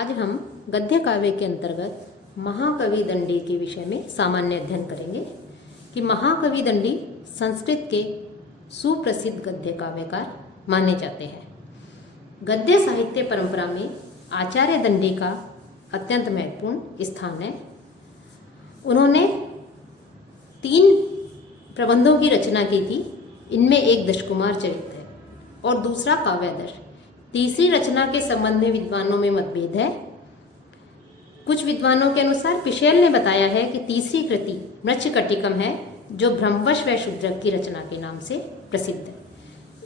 आज हम गद्य काव्य के अंतर्गत महाकवि दंडी के विषय में सामान्य अध्ययन करेंगे कि महाकवि दंडी संस्कृत के सुप्रसिद्ध गद्य काव्यकार माने जाते हैं। गद्य साहित्य परंपरा में आचार्य दंडी का अत्यंत महत्वपूर्ण स्थान है। उन्होंने 3 प्रबंधों की रचना की थी। इनमें एक दशकुमार चरित है और दूसरा काव्यादर्श। तीसरी रचना के संबंध में विद्वानों में मतभेद है। कुछ विद्वानों के अनुसार पिशेल ने बताया है कि तीसरी कृति मृच्छकटिकम है, जो ब्रह्मवश व शूद्रक की रचना के नाम से प्रसिद्ध है।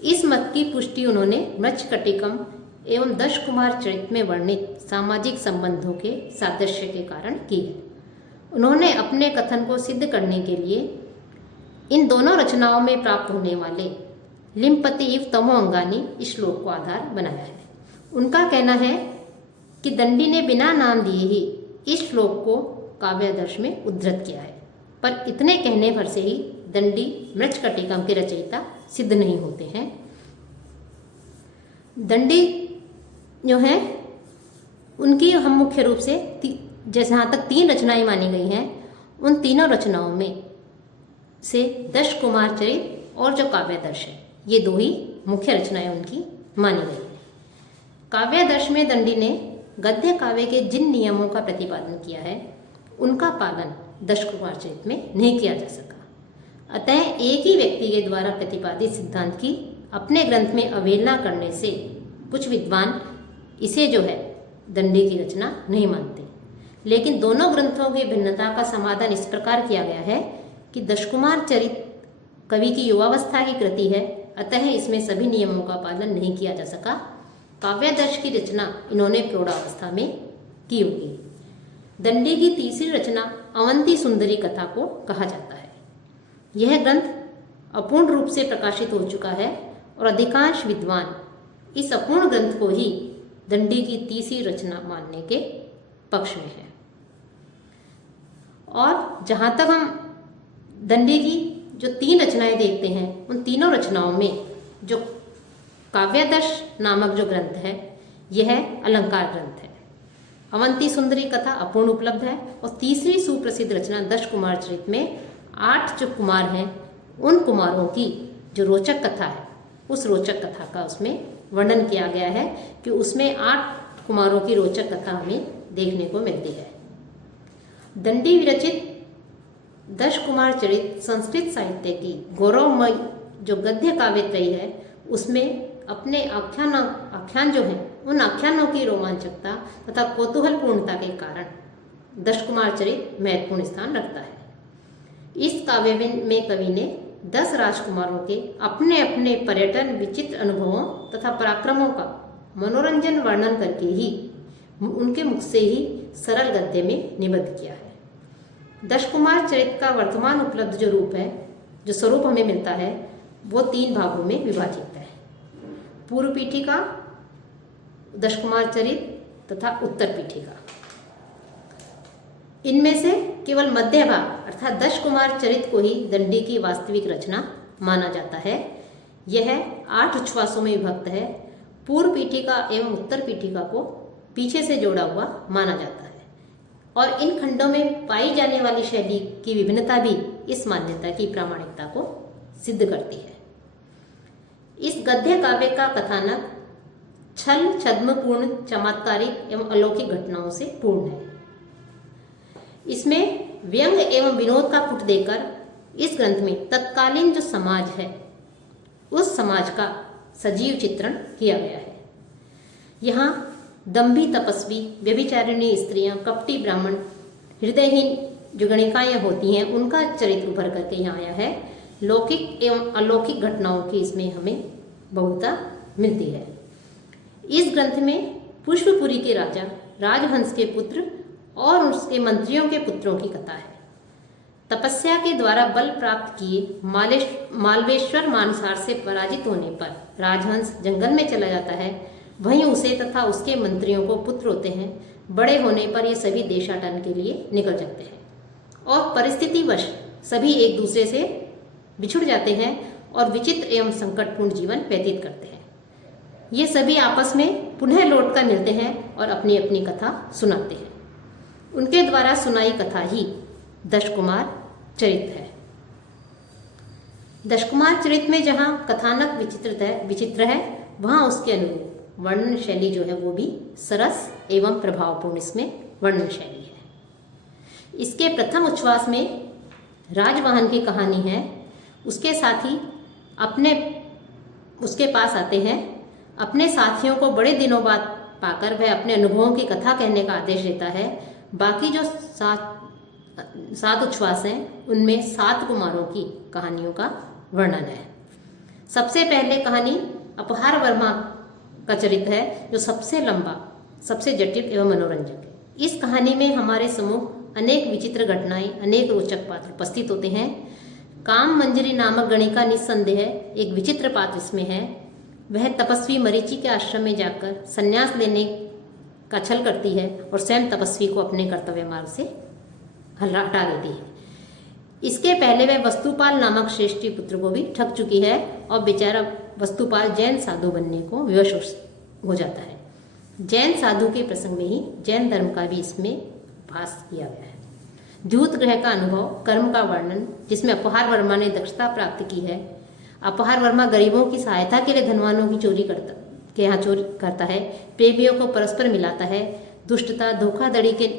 इस मत की पुष्टि उन्होंने मृच्छकटिकम एवं दशकुमार चरित में वर्णित सामाजिक संबंधों के सादृश्य के कारण की है। उन्होंने अपने कथन को सिद्ध करने के लिए इन दोनों रचनाओं में प्राप्त होने वाले लिम्पति इव तमो अंगानी इस श्लोक को आधार बनाया है। उनका कहना है कि दंडी ने बिना नाम दिए ही इस श्लोक को काव्यादर्श में उद्धृत किया है, पर इतने कहने भर से ही दंडी मृच्छकटिकम के रचयिता सिद्ध नहीं होते हैं। दंडी जो है उनकी हम मुख्य रूप से जहाँ तक 3 रचनाएं मानी गई हैं, उन तीनों रचनाओं में से दशकुमार चरित और जो काव्यादर्श है, ये 2 ही मुख्य रचनाएं उनकी मानी गई हैं। काव्यादर्श में दंडी ने गद्य काव्य के जिन नियमों का प्रतिपादन किया है, उनका पालन दशकुमार चरित में नहीं किया जा सका। अतः एक ही व्यक्ति के द्वारा प्रतिपादित सिद्धांत की अपने ग्रंथ में अवहेलना करने से कुछ विद्वान इसे जो है दंडी की रचना नहीं मानते। लेकिन दोनों ग्रंथों की भिन्नता का समाधान इस प्रकार किया गया है कि दशकुमार चरित कवि की युवावस्था की कृति है, अतः इसमें सभी नियमों का पालन नहीं किया जा सका। काव्यादर्श की रचना इन्होंने प्रौढ़ावस्था में की होगी। दंडी की तीसरी रचना अवंती सुंदरी कथा को कहा जाता है। यह ग्रंथ अपूर्ण रूप से प्रकाशित हो चुका है और अधिकांश विद्वान इस अपूर्ण ग्रंथ को ही दंडी की तीसरी रचना मानने के पक्ष में है। और जहाँ तक हम दंडी की जो 3 रचनाएं देखते हैं, उन तीनों रचनाओं में जो काव्यादर्श नामक जो ग्रंथ है, यह अलंकार ग्रंथ है। अवंती सुंदरी कथा अपूर्ण उपलब्ध है और तीसरी सुप्रसिद्ध रचना दशकुमार चरित में 8 जो कुमार हैं, उन कुमारों की जो रोचक कथा है, उस रोचक कथा का उसमें वर्णन किया गया है कि उसमें 8 कुमारों की रोचक कथा हमें देखने को मिलती है। दंडी विरचित दशकुमार चरित संस्कृत साहित्य की गौरवमय जो गद्य काव्यत्रयी है, उसमें अपने आख्यान जो हैं, उन आख्यानों की रोमांचकता तथा कौतूहलपूर्णता के कारण दशकुमार चरित महत्वपूर्ण स्थान रखता है। इस काव्य में कवि ने 10 राजकुमारों के अपने अपने पर्यटन विचित्र अनुभवों तथा पराक्रमों का मनोरंजन वर्णन करके ही उनके मुख से ही सरल गद्य में निबद्ध किया है। दशकुमार चरित का वर्तमान उपलब्ध जो रूप है, जो स्वरूप हमें मिलता है, वो 3 भागों में विभाजित है। पूर्व पीठिका, दशकुमार चरित तथा उत्तर पीठिका। इनमें से केवल मध्य भाग अर्थात दशकुमार चरित को ही दंडी की वास्तविक रचना माना जाता है। यह 8 उच्छ्वासों में विभक्त है। पूर्व पीठिका एवं उत्तर पीठिका को पीछे से जोड़ा हुआ माना जाता है और इन खंडों में पाई जाने वाली शैली की विभिन्नता भी इस मान्यता की प्रामाणिकता को सिद्ध करती है। इस गद्य काव्य का कथानक छल छद्मपूर्ण चमत्कारिक एवं अलौकिक घटनाओं से पूर्ण है। इसमें व्यंग एवं विनोद का पुट देकर इस ग्रंथ में तत्कालीन जो समाज है, उस समाज का सजीव चित्रण किया गया है। यहाँ दंभी तपस्वी, व्यभिचारिणी स्त्रियां, कपटी ब्राह्मण, हृदयहीन जो गणिकाएं होती हैं, उनका चरित्र उभर करके यहाँ आया है। लौकिक एवं अलौकिक घटनाओं की इसमें हमें बहुलता मिलती है। इस ग्रंथ में पुष्पपुरी के राजा राजहंस के पुत्र और उसके मंत्रियों के पुत्रों की कथा है। तपस्या के द्वारा बल प्राप्त किए मालवेश्वर मानसार से पराजित होने पर राजहंस जंगल में चला जाता है। वहीं उसे तथा उसके मंत्रियों को पुत्र होते हैं। बड़े होने पर ये सभी देशाटन के लिए निकल जाते हैं और परिस्थितिवश सभी एक दूसरे से बिछुड़ जाते हैं और विचित्र एवं संकटपूर्ण जीवन व्यतीत करते हैं। ये सभी आपस में पुनः लौट कर मिलते हैं और अपनी अपनी कथा सुनाते हैं। उनके द्वारा सुनाई कथा ही दशकुमार चरित है। दशकुमार चरित में जहाँ कथानक विचित्र है वहाँ उसके अनुरूप वर्णन शैली जो है वो भी सरस एवं प्रभावपूर्ण इसमें वर्णन शैली है। इसके प्रथम उच्छ्वास में राजवाहन की कहानी है। उसके साथी उसके पास आते हैं। अपने साथियों को बड़े दिनों बाद पाकर वह अपने अनुभवों की कथा कहने का आदेश देता है। बाकी जो सात उच्छ्वास हैं उनमें 7 कुमारों की कहानियों का वर्णन है। सबसे पहले कहानी अपहार वर्मा का चरित्र है, जो सबसे लंबा, सबसे जटिल एवं मनोरंजक है। इस कहानी में हमारे सम्मुख अनेक विचित्र घटनाएं, अनेक रोचक पात्र उपस्थित होते हैं। काम मंजरी नामक गणिका निस्संदेह एक विचित्र पात्र इसमें है। वह तपस्वी मरीचि के आश्रम में जाकर संन्यास लेने का छल करती है और स्वयं तपस्वी को अपने कर्तव्य मार्ग से हटा देती है। इसके पहले वह वस्तुपाल नामक श्रेष्ठी पुत्र को भी ठग चुकी है और बेचारा वस्तुपाल जैन साधु बनने को विवश हो जाता है। जैन साधु के प्रसंग में ही जैन धर्म का भी इसमें भास किया गया है। द्यूत ग्रह का अनुभव, कर्म का वर्णन, जिसमें अपहार वर्मा ने दक्षता प्राप्त की है। अपहार वर्मा गरीबों की सहायता के लिए धनवानों की चोरी करता है, प्रेमियों को परस्पर मिलाता है, दुष्टता धोखाधड़ी के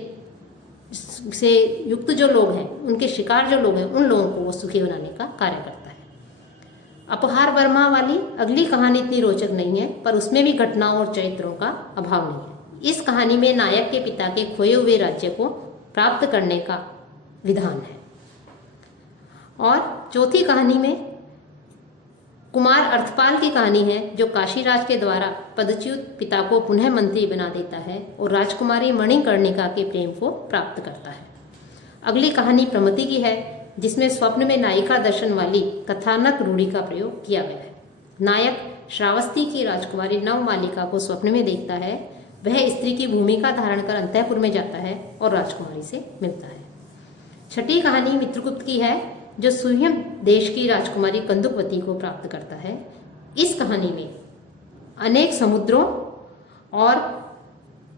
से युक्त जो लोग हैं, उनके शिकार जो लोग हैं, उन लोगों को वो सुखी बनाने का कार्य करता है। अपहार वर्मा वाली अगली कहानी इतनी रोचक नहीं है, पर उसमें भी घटनाओं और चरित्रों का अभाव नहीं है। इस कहानी में नायक के पिता के खोए हुए राज्य को प्राप्त करने का विधान है। और चौथी कहानी में कुमार अर्थपाल की कहानी है, जो काशीराज के द्वारा पदच्युत पिता को पुनः मंत्री बना देता है और राजकुमारी मणिकर्णिका के प्रेम को प्राप्त करता है। अगली कहानी प्रमति की है, जिसमें स्वप्न में नायिका दर्शन वाली कथानक रूढ़ी का प्रयोग किया गया है। नायक श्रावस्ती की राजकुमारी नवमालिका को स्वप्न में देखता है। वह स्त्री की भूमिका धारण कर अंतःपुर में जाता है और राजकुमारी से मिलता है। छठी कहानी मित्रगुप्त की है, जो सुह्यम देश की राजकुमारी कंदुकवती को प्राप्त करता है। इस कहानी में अनेक समुद्रों और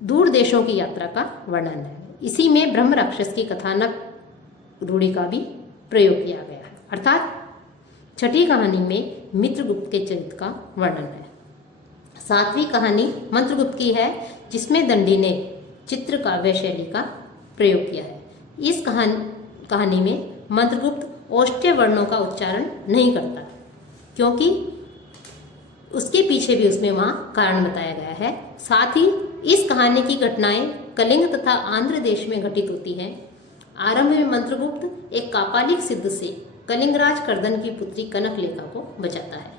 दूर देशों की यात्रा का वर्णन है। इसी में ब्रह्म राक्षस की कथानक रूढ़ी का भी प्रयोग किया गया है। अर्थात छठी कहानी में मित्रगुप्त के चरित्र का वर्णन है। 7वीं कहानी मंत्रगुप्त की है, जिसमें दंडी ने चित्र काव्य शैली का प्रयोग किया है। इस कहानी में मंत्रगुप्त औष्ठ्य वर्णों का उच्चारण नहीं करता, क्योंकि उसके पीछे भी उसमें वहाँ कारण बताया गया है। साथ ही इस कहानी की घटनाएं कलिंग तथा आंध्र देश में घटित होती हैं। आरंभ में मंत्रगुप्त एक कापालिक सिद्ध से कलिंगराज कर्दन की पुत्री कनकलेखा को बचाता है।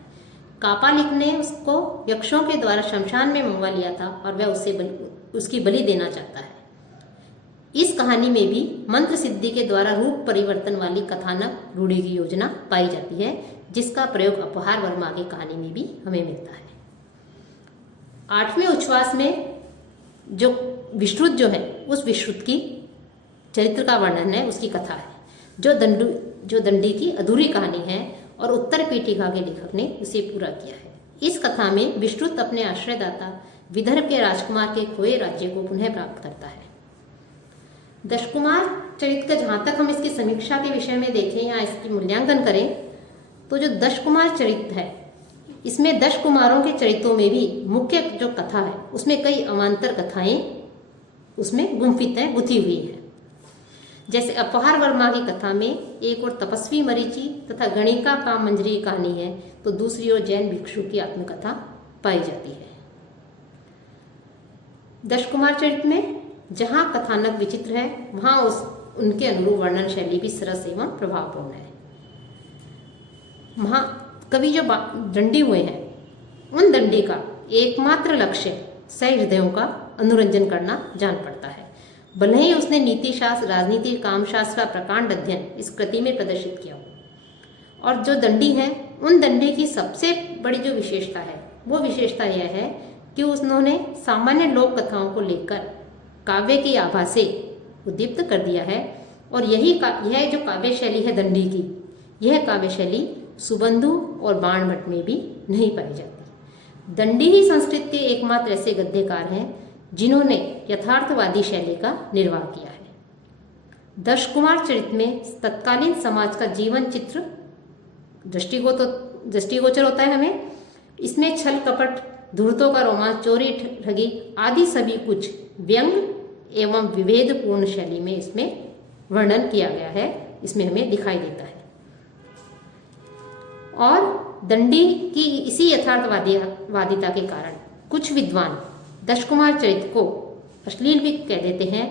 कापालिक ने उसको यक्षों के द्वारा शमशान में मंगवा लिया था और वह उसकी बलि देना चाहता है। इस कहानी में भी मंत्र सिद्धि के द्वारा रूप परिवर्तन वाली कथानक रूढ़ी की योजना पाई जाती है, जिसका प्रयोग अपहार वर्मा की कहानी में भी हमें मिलता है। 8वें उच्छ्वास में जो विश्रुत जो है, उस विश्रुत की चरित्र का वर्णन है, उसकी कथा है, जो दंडी की अधूरी कहानी है और उत्तर पीठिका के लेखक ने उसे पूरा किया है। इस कथा में विश्रुत अपने आश्रयदाता विदर्भ के राजकुमार के खोए राज्य को पुनः प्राप्त करता है। दशकुमार चरित्र का जहाँ तक हम इसकी समीक्षा के विषय में देखें या इसकी मूल्यांकन करें, तो जो दशकुमार चरित्र है, इसमें 10 कुमारों के चरित्रों में भी मुख्य जो कथा है, उसमें कई अवान्तर कथाएं उसमें गुंफित है, गुथी हुई है। जैसे अपहार वर्मा की कथा में एक और तपस्वी मरीचि तथा गणिका काम मंजरी की कहानी है, तो दूसरी ओर जैन भिक्षु की आत्मकथा पाई जाती है। दशकुमार चरित्र में जहाँ कथानक विचित्र है, वहाँ उनके अनुरूप वर्णन शैली भी सरस एवं प्रभावपूर्ण है। महाकवि जो दंडी हुए हैं, उन दंडी का एकमात्र लक्ष्य सहृदयों का अनुरंजन करना जान पड़ता है। भले ही उसने नीति शास्त्र, राजनीति, कामशास्त्र का प्रकांड अध्ययन इस कृति में प्रदर्शित किया हो। और जो दंडी है, उन दंडी की सबसे बड़ी जो विशेषता है, वो विशेषता यह है कि उन्होंने सामान्य लोक कथाओं को लेकर काव्य की आभा से उद्दीप्त कर दिया है। और यह जो काव्य शैली है दंडी की, यह काव्य शैली सुबंधु और बाण भट्ट में भी नहीं पाई जाती। दंडी ही संस्कृत के एकमात्र ऐसे गद्यकार हैं जिन्होंने यथार्थवादी शैली का निर्वाह किया है। दश कुमार चरित में तत्कालीन समाज का जीवन चित्र दृष्टिगोचर होता है हमें। इसमें छल कपट, धूर्तों का रोमांच, चोरी ठगी आदि सभी कुछ व्यंग एवं विभेदपूर्ण शैली में इसमें वर्णन किया गया है, इसमें हमें दिखाई देता है। और दंडी की इसी यथार्थवादिता के कारण कुछ विद्वान दश कुमार चरित को अश्लील भी कह देते हैं,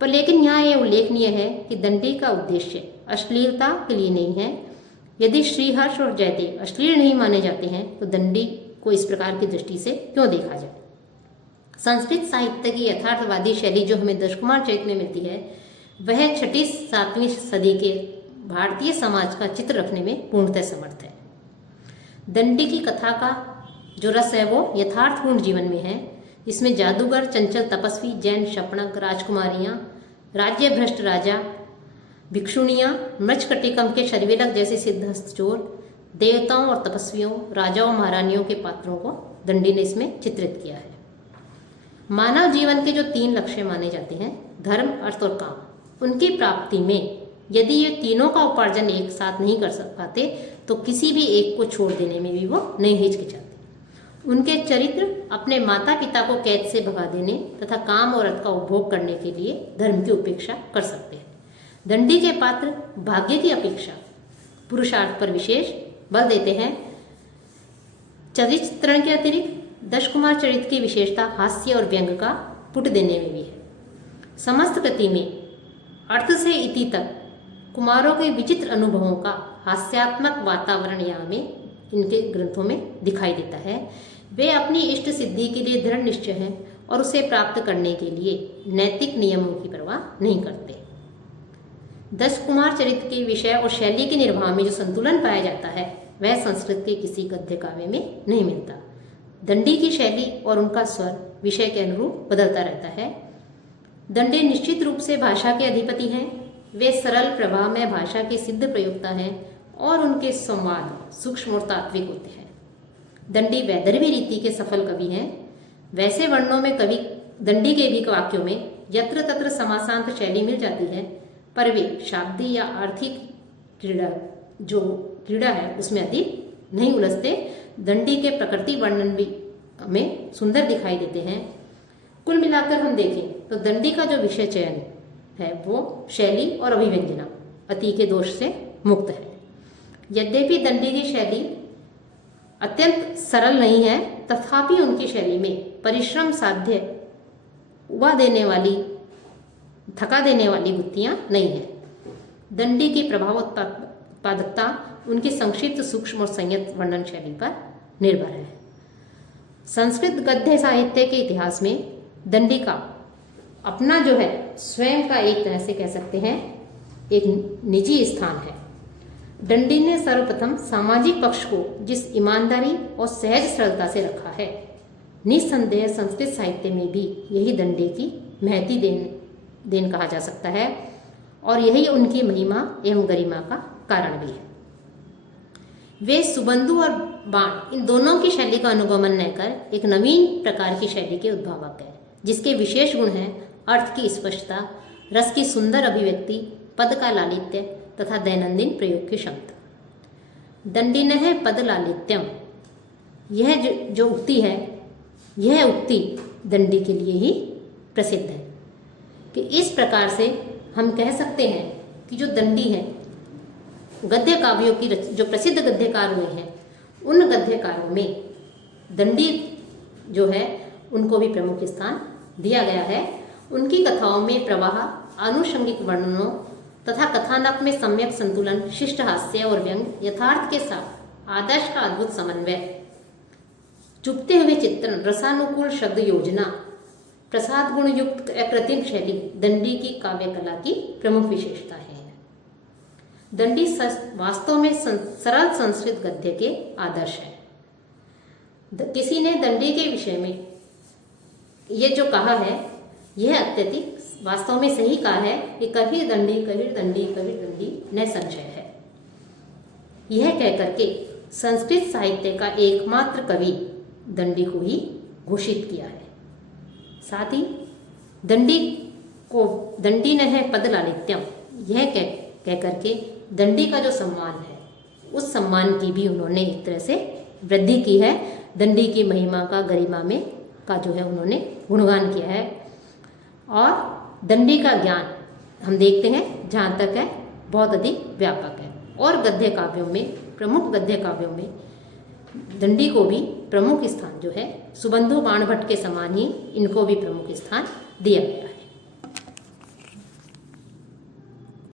पर लेकिन यहाँ यह उल्लेखनीय है कि दंडी का उद्देश्य अश्लीलता के लिए नहीं है। यदि श्रीहर्ष और जयदेव अश्लील नहीं माने जाते हैं तो दंडी को इस प्रकार की दृष्टि से क्यों देखा जाए। संस्कृत साहित्य की यथार्थवादी शैली जो हमें दश कुमार चरित में मिलती है वह 6वीं-7वीं सदी के भारतीय समाज का चित्र रखने में पूर्णतः समर्थ है। दंडी की कथा का जो रस है वो यथार्थपूर्ण जीवन में है। इसमें जादूगर, चंचल तपस्वी, जैन शपनक, राजकुमारियाँ, राज्य भ्रष्ट राजा, भिक्षुणियाँ, मृच्छकटिकम के शर्विलक जैसे सिद्धहस्त चोर, देवताओं और तपस्वियों, राजाओं महारानियों के पात्रों को दंडी ने इसमें चित्रित किया है। मानव जीवन के जो 3 लक्ष्य माने जाते हैं, धर्म, अर्थ और काम, उनकी प्राप्ति में यदि ये तीनों का उपार्जन एक साथ नहीं कर पाते तो किसी भी एक को छोड़ देने में भी वो नहीं हिचकिचाते। उनके चरित्र अपने माता पिता को कैद से भगा देने तथा काम और अर्थ का उपभोग करने के लिए धर्म की उपेक्षा कर सकते हैं। दंडी के पात्र भाग्य की अपेक्षा पुरुषार्थ पर विशेष बल देते हैं। चरित्र चित्रण के अतिरिक्त दश कुमार चरित्र की विशेषता हास्य और व्यंग का पुट देने में भी है। समस्त कृति में अर्थ से इति तक कुमारों के विचित्र अनुभवों का हास्यात्मक वातावरण यहाँ में इनके ग्रंथों में दिखाई देता है। वे अपनी इष्ट सिद्धि के लिए दृढ़ निश्चय हैं और उसे प्राप्त करने के लिए नैतिक नियमों की परवाह नहीं करते। दश कुमार चरित्र के विषय और शैली के निर्वाह में जो संतुलन पाया जाता है वह संस्कृत के किसी गद्य काव्य में नहीं मिलता। दंडी की शैली और उनका स्वर विषय के अनुरूप बदलता रहता है। दंडी निश्चित रूप से भाषा के अधिपति हैं। वे सरल प्रभावमय भाषा के सिद्ध प्रयोक्ता हैं और उनके संवाद सूक्ष्म और तात्विक होते हैं। दंडी वैदर्भी रीति के सफल कवि हैं। वैसे वर्णों में कवि दंडी के भी वाक्यों में यत्र तत्र समासांत शैली मिल जाती है, पर वे शाब्दी या आर्थिक क्रीड़ा है उसमें अधिक नहीं उलझते। दंडी के प्रकृति वर्णन भी हमें सुंदर दिखाई देते हैं। कुल मिलाकर हम देखें तो दंडी का जो विषय चयन है वो शैली और अभिव्यंजना अति के दोष से मुक्त है। यद्यपि दंडी की शैली अत्यंत सरल नहीं है, तथापि उनकी शैली में परिश्रम साध्य उबा देने वाली, थका देने वाली गुत्थियां नहीं है। दंडी की प्रभावोत्पादकता उनकी संक्षिप्त, सूक्ष्म और संयत वर्णन शैली पर निर्भर है। संस्कृत गद्य साहित्य के इतिहास में दंडी का अपना जो है स्वयं का एक तरह से कह सकते हैं एक निजी स्थान है। दंडी ने सर्वप्रथम सामाजिक पक्ष को जिस ईमानदारी और सहज सरलता से रखा है, निस्संदेह संस्कृत साहित्य में भी यही दंडी की महती देन कहा जा सकता है और यही उनकी महिमा एवं गरिमा का कारण भी है। वे सुबंधु और बाण इन दोनों की शैली का अनुगमन न कर एक नवीन प्रकार की शैली के उद्भावक है, जिसके विशेष गुण हैं अर्थ की स्पष्टता, रस की सुंदर अभिव्यक्ति, पद का लालित्य तथा दैनंदिन प्रयोग की क्षमता। दंडिनः पद लालित्यम, यह जो उक्ति है, यह उक्ति दंडी के लिए ही प्रसिद्ध है कि इस प्रकार से हम कह सकते हैं कि जो दंडी है, गद्य काव्यों की जो प्रसिद्ध गद्यकार हुए हैं उन गद्यकारों में दंडी जो है उनको भी प्रमुख स्थान दिया गया है। उनकी कथाओं में प्रवाह, आनुषंगिक वर्णनों तथा कथानक में सम्यक संतुलन, शिष्ट हास्य और व्यंग, यथार्थ के साथ आदर्श का अद्भुत समन्वय, चुपते हुए चित्रण, रसानुकूल शब्द योजना, प्रसाद गुण युक्त अकृत्रिम शैली दंडी की काव्य कला की प्रमुख विशेषता है। दंडी वास्तव में सरल संस्कृत गद्य के आदर्श है। किसी ने दंडी के विषय में ये जो कहा है यह अत्यधिक वास्तव में सही कहा है कि कबीर दंडी कबीर दंडी कबीर दंडी न संशय है। यह कहकर के संस्कृत साहित्य का एकमात्र कवि दंडी को ही घोषित किया है। साथ ही दंडी को दंडी न है पद लालित्यम, यह कह करके दंडी का जो सम्मान है उस सम्मान की भी उन्होंने एक तरह से वृद्धि की है। दंडी की महिमा का, गरिमा में का जो है उन्होंने गुणगान किया है। और दंडी का ज्ञान हम देखते हैं जहाँ तक है बहुत अधिक व्यापक है। और गद्य काव्यों में, प्रमुख गद्य काव्यों में दंडी को भी प्रमुख स्थान जो है सुबंधु बाणभट्ट के समान ही इनको भी प्रमुख स्थान दिया गया है।